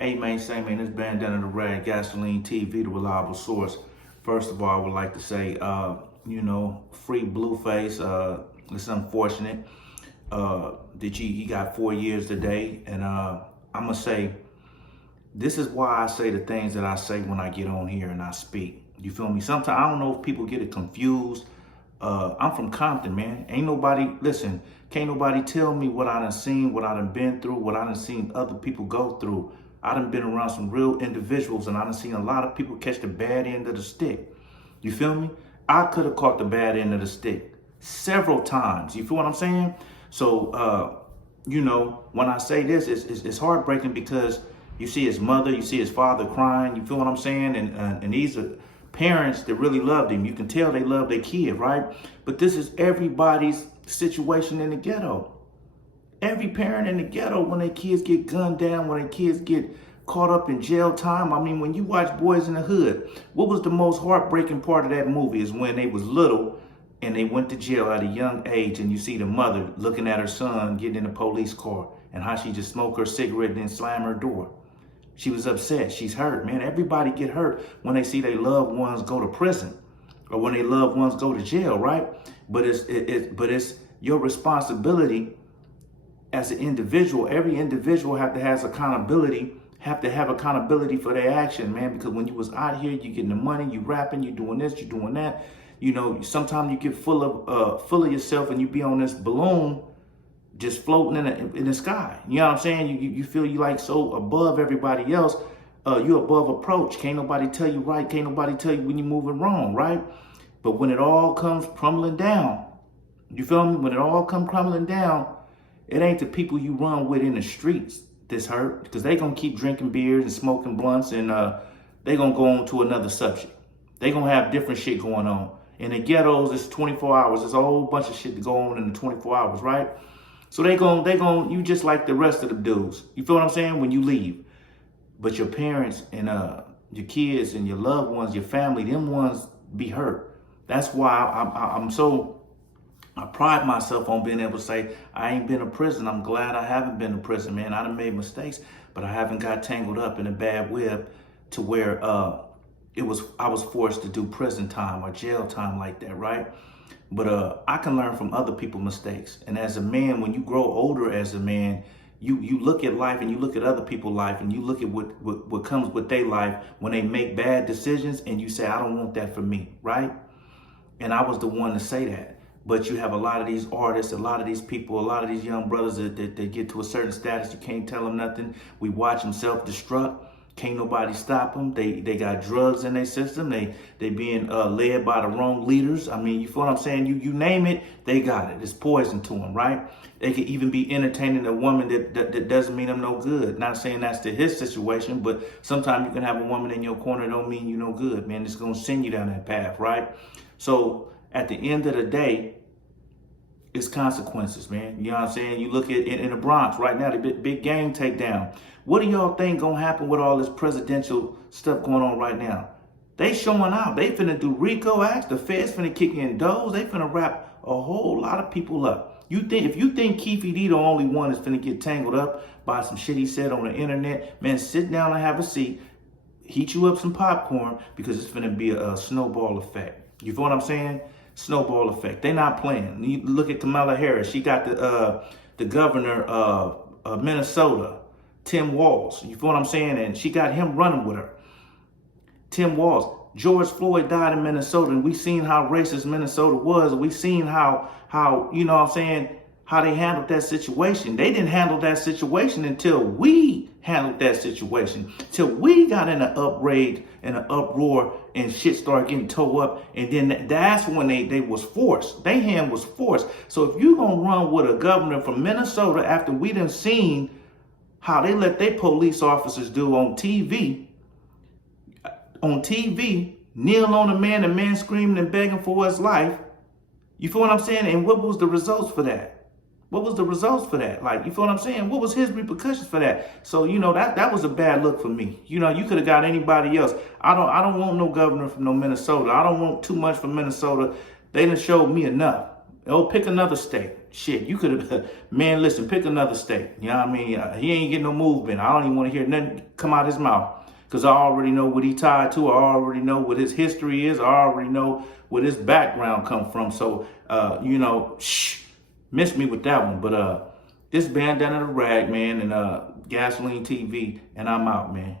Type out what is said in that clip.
Hey man, say man, it's Bandana the Ragg, GasolineTV, the reliable source. First of all, I would like to say, free Blueface. It's unfortunate that he got 4 years today, and I'm gonna say this is why I say the things that I say when I get on here and I speak. You feel me? Sometimes I don't know if people get it confused. I'm from Compton, man. Ain't nobody, listen, can't nobody tell me what I done seen, what I done been through, what I done seen other people go through. I done been around some real individuals, and I done seen a lot of people catch the bad end of the stick. You feel me? I could have caught the bad end of the stick several times. You feel what I'm saying? So, when I say this, it's heartbreaking because you see his mother, you see his father crying. You feel what I'm saying? And these are parents that really loved him. You can tell they love their kid, right? But this is everybody's situation in the ghetto. Every parent in the ghetto, when their kids get gunned down, when their kids get caught up in jail time. I mean, when you watch Boys in the Hood, what was the most heartbreaking part of that movie is when they was little and they went to jail at a young age, and you see the mother looking at her son getting in a police car and how she just smoked her cigarette and then slam her door. She was upset. She's hurt, man. Everybody get hurt when they see their loved ones go to prison or when their loved ones go to jail, right? But it's your responsibility as an individual. Every individual have to have accountability for their action, man. Because when you was out here, you getting the money, you rapping, you doing this, you doing that. You know, sometimes you get full of yourself and you be on this balloon just floating in the sky. You know what I'm saying? You feel you like so above everybody else. You above approach. Can't nobody tell you right. Can't nobody tell you when you're moving wrong, right? But when it all comes crumbling down, you feel me? When it all comes crumbling down, it ain't the people you run with in the streets that's hurt, because they gonna keep drinking beers and smoking blunts, and they gonna go on to another subject. They gonna have different shit going on. In the ghettos, it's 24 hours. There's a whole bunch of shit to go on in the 24 hours, right? So they gon' you just like the rest of the dudes. You feel what I'm saying? When you leave. But your parents and your kids and your loved ones, your family, them ones be hurt. That's why I pride myself on being able to say, I ain't been to prison. I'm glad I haven't been to prison, man. I done made mistakes, but I haven't got tangled up in a bad web to where I was forced to do prison time or jail time like that, right? But I can learn from other people's mistakes. And as a man, when you grow older as a man, you look at life and you look at other people's life and you look at what comes with their life when they make bad decisions, and you say, I don't want that for me, right? And I was the one to say that. But you have a lot of these artists, a lot of these people, a lot of these young brothers that get to a certain status. You can't tell them nothing. We watch them self-destruct. Can't nobody stop them. They got drugs in their system. They being led by the wrong leaders. I mean, you feel what I'm saying? You name it, they got it. It's poison to them, right? They could even be entertaining a woman that doesn't mean them no good. Not saying that's to his situation, but sometimes you can have a woman in your corner don't mean you no good, man. It's gonna send you down that path, right? So at the end of the day, it's consequences, man. You know what I'm saying? You look at in the Bronx right now, the big gang takedown. What do y'all think gonna happen with all this presidential stuff going on right now? They showing out. They finna do RICO acts. The feds finna kick in doors. They finna wrap a whole lot of people up. If you think Keefe D the only one that's finna get tangled up by some shit he said on the internet, man, sit down and have a seat. Heat you up some popcorn, because it's finna be a snowball effect. You feel what I'm saying? Snowball effect. They're not playing. You look at Kamala Harris. She got the governor of Minnesota, Tim Walz. You feel what I'm saying? And she got him running with her. Tim Walz. George Floyd died in Minnesota, and we seen how racist Minnesota was. We seen how you know what I'm saying, how they handled that situation. They didn't handle that situation until we handled that situation. Till we got in an uproar and an uproar and shit started getting towed up. And then that's when they was forced. Their hand was forced. So if you gonna run with a governor from Minnesota after we done seen how they let their police officers do on TV, kneel on a man, the man screaming and begging for his life. You feel what I'm saying? And what was the results for that? What was the results for that? Like, you feel what I'm saying? What was his repercussions for that? So, that was a bad look for me. You could have got anybody else. I don't want no governor from no Minnesota. I don't want too much from Minnesota. They done showed me enough. Oh, pick another state. Shit, you could have, man, listen, pick another state. You know what I mean? He ain't getting no movement. I don't even want to hear nothing come out his mouth. Because I already know what he tied to. I already know what his history is. I already know what his background come from. So, you know, miss me with that one. But this Bandana the Ragg, man, and Gasoline TV, and I'm out, man.